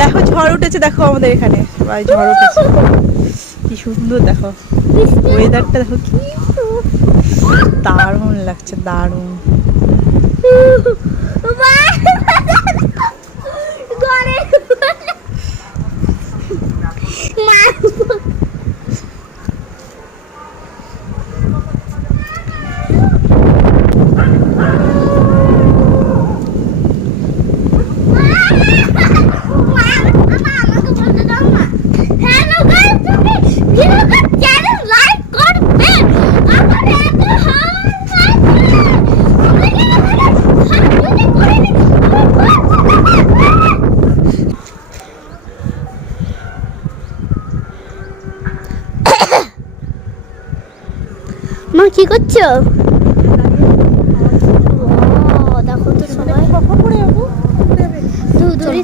দেখো ঝড় উঠেছে, দেখো আমাদের এখানে। ঝড় উঠেছে। কি সুন্দর, দেখো। ওয়েদারটা দেখো কি দারুণ লাগছে, দারুণ। মা কি করছ? দেখো তো সবাই। দূরে